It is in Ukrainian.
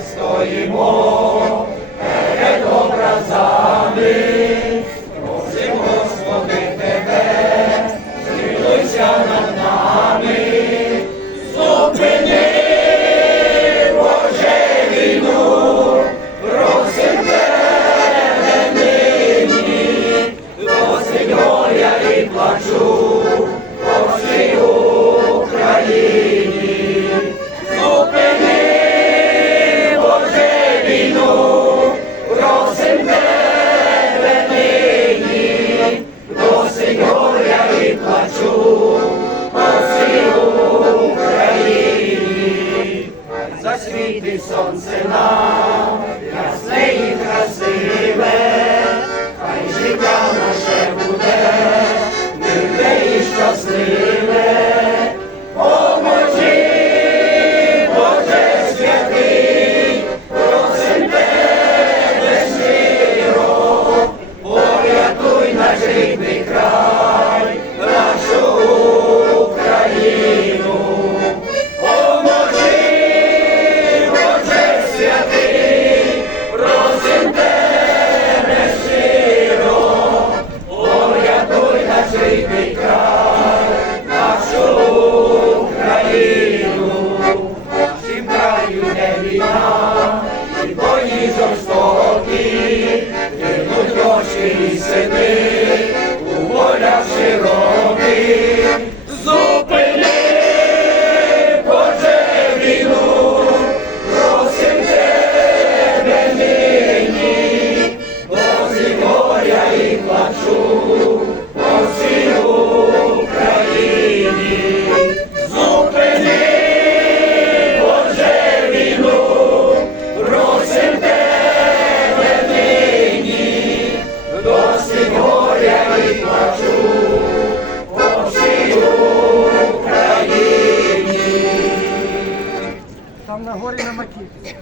стоїмо перед образами. засвітить сонце нам, ясне і красиве. на горі на макіті.